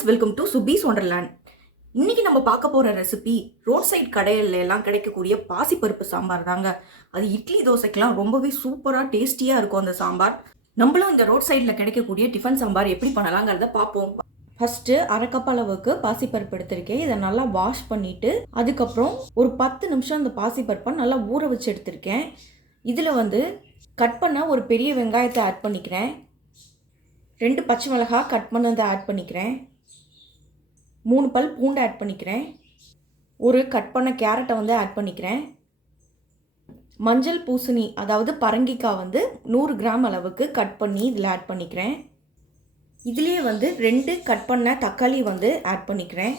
Friends, welcome to சுபீஸ் wonderland. இன்னைக்கு நம்ம பார்க்க போகிற ரெசிபி ரோட் சைட் கடையில எல்லாம் கிடைக்கக்கூடிய பாசிப்பருப்பு சாம்பார் தாங்க. அது இட்லி தோசைக்கெல்லாம் ரொம்பவே சூப்பராக டேஸ்டியாக இருக்கும் அந்த சாம்பார். நம்மளும் இந்த ரோட் சைடில் கிடைக்கக்கூடிய டிஃபன் சாம்பார் எப்படி பண்ணலாங்கிறத பார்ப்போம். ஃபஸ்ட்டு அரை கப் அளவுக்கு பாசிப்பருப்பு எடுத்திருக்கேன். இதை நல்லா வாஷ் பண்ணிவிட்டு அதுக்கப்புறம் ஒரு 10 நிமிஷம் அந்த பாசிப்பருப்பை நல்லா ஊற வச்சு எடுத்திருக்கேன். இதில் கட் பண்ண ஒரு பெரிய வெங்காயத்தை ஆட் பண்ணிக்கிறேன். 2 பச்சை மிளகாய் கட் பண்ணதை ஆட் பண்ணிக்கிறேன். 3 பல் பூண்டு ஆட் பண்ணிக்கிறேன். ஒரு கட் பண்ண கேரட்டை ஆட் பண்ணிக்கிறேன். மஞ்சள் பூசணி அதாவது பரங்கிக்காய் 100 கிராம் அளவுக்கு கட் பண்ணி இதில் ஆட் பண்ணிக்கிறேன். இதுலேயே 2 கட் பண்ண தக்காளி ஆட் பண்ணிக்கிறேன்.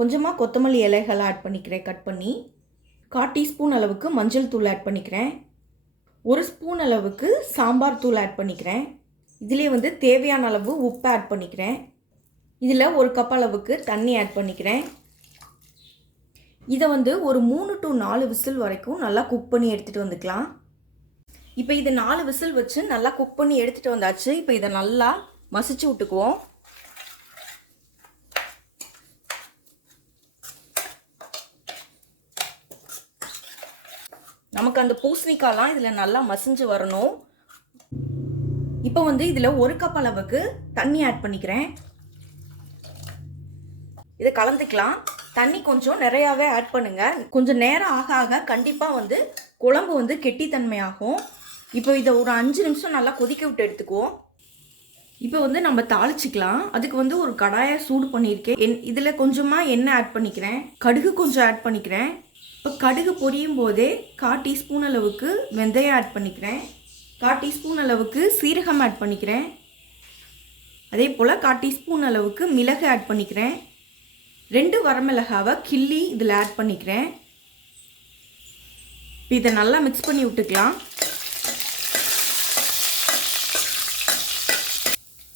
கொஞ்சமாக கொத்தமல்லி இலைகளை ஆட் பண்ணிக்கிறேன் கட் பண்ணி. 1/4 டீஸ்பூன் அளவுக்கு மஞ்சள் தூள் ஆட் பண்ணிக்கிறேன். 1 ஸ்பூன் அளவுக்கு சாம்பார் தூள் ஆட் பண்ணிக்கிறேன். இதிலே தேவையான அளவு உப்பு ஆட் பண்ணிக்கிறேன். இதில் 1 கப் அளவுக்கு தண்ணி ஆட் பண்ணிக்கிறேன். இதை ஒரு 3 to 4 விசில் வரைக்கும் நல்லா குக் பண்ணி எடுத்துகிட்டு வந்துக்கலாம். இப்போ இதை 4 விசில் வச்சு நல்லா குக் பண்ணி எடுத்துகிட்டு வந்தாச்சு. இப்போ இதை நல்லா மசிச்சு விட்டுக்குவோம். நமக்கு அந்த பூசணிக்காய்லாம் இதில் நல்லா மசிஞ்சு வரணும். இப்போ இதில் 1 கப் அளவுக்கு தண்ணி ஆட் பண்ணிக்கிறேன். இதை கலந்துக்கலாம். தண்ணி கொஞ்சம் நிறையாவே ஆட் பண்ணுங்கள். கொஞ்சம் நேரம் ஆக ஆக கண்டிப்பாக குழம்பு கெட்டித்தன்மையாகும். இப்போ இதை ஒரு 5 நிமிஷம் நல்லா கொதிக்க விட்டு எடுத்துக்குவோம். இப்போ நம்ம தாளிச்சிக்கலாம். அதுக்கு ஒரு கடாயை சூடு பண்ணியிருக்கேன். இதில் கொஞ்சமாக எண்ணெய் ஆட் பண்ணிக்கிறேன். கடுகு கொஞ்சம் ஆட் பண்ணிக்கிறேன். இப்போ கடுகு பொரியும் போதே 1/4 டீஸ்பூன் அளவுக்கு வெந்தயம் ஆட் பண்ணிக்கிறேன். 1/4 டீஸ்பூன் அளவுக்கு சீரகம் ஆட் பண்ணிக்கிறேன். அதே போல் 1/4 டீஸ்பூன் அளவுக்கு மிளகு ஆட் பண்ணிக்கிறேன். 2 வரமிளகாவை கிள்ளி இதில் ஆட் பண்ணிக்கிறேன். இதை நல்லா மிக்ஸ் பண்ணி விட்டுக்கலாம்.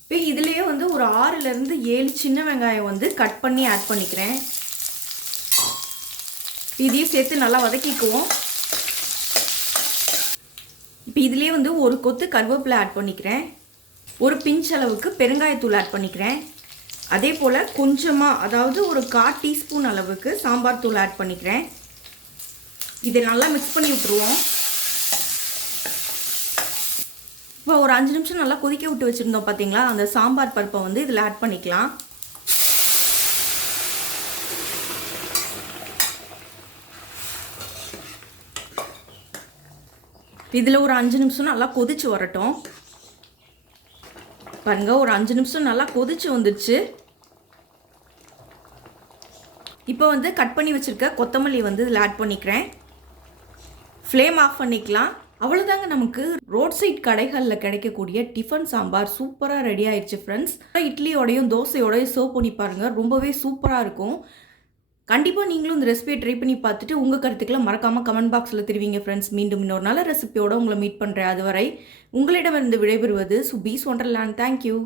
இப்போ இதுலேயே ஒரு 6லேருந்து 7 சின்ன வெங்காயம் கட் பண்ணி ஆட் பண்ணிக்கிறேன். இதையும் சேர்த்து நல்லா வதக்கிக்குவோம். இப்போ இதுலேயே ஒரு கொத்து கருவேப்பிலை ஆட் பண்ணிக்கிறேன். ஒரு பிஞ்ச் அளவுக்கு பெருங்காயத்தூள் ஆட் பண்ணிக்கிறேன். அதே போல் கொஞ்சமாக அதாவது ஒரு 1/4 டீஸ்பூன் அளவுக்கு சாம்பார் தூள் ஆட் பண்ணிக்கிறேன். இதை நல்லா மிக்ஸ் பண்ணி விட்டுருவோம். இப்போ ஒரு 5 நிமிஷம் நல்லா கொதிக்க விட்டு வச்சுருந்தோம் பார்த்தீங்களா, அந்த சாம்பார் பருப்பை இதில் ஆட் பண்ணிக்கலாம். இதில் ஒரு 5 நிமிஷம் நல்லா கொதிச்சு வரட்டும். பாருங்க, ஒரு 5 நிமிஷம் நல்லா கொதிச்சு வந்துடுச்சு. இப்போ கட் பண்ணி வச்சுருக்க கொத்தமல்லி இதில் ஆட் பண்ணிக்கிறேன். ஃப்ளேம் ஆஃப் பண்ணிக்கலாம். அவ்வளோதாங்க, நமக்கு ரோட் சைட் கடைகளில் கிடைக்கக்கூடிய டிஃபன் சாம்பார் சூப்பராக ரெடி ஆயிடுச்சு ஃப்ரெண்ட்ஸ். இட்லியோடையும் தோசையோடையும் சர்வ் பண்ணி பாருங்கள், ரொம்பவே சூப்பராக இருக்கும். கண்டிப்பாக நீங்களும் இந்த ரெசிபியை ட்ரை பண்ணி பார்த்துட்டு உங்கள் கருத்துக்களை மறக்காமல் கமெண்ட் பாக்ஸில் தெரிவிங்க ஃப்ரெண்ட்ஸ். மீண்டும் இன்னொரு நல்ல ரெசிபியோடு உங்களை மீட் பண்ணுறேன். அதுவரை உங்களிடமிருந்து விடைபெறுவது சுபீஸ் ஒண்டர்லேண்ட். தேங்க்யூ.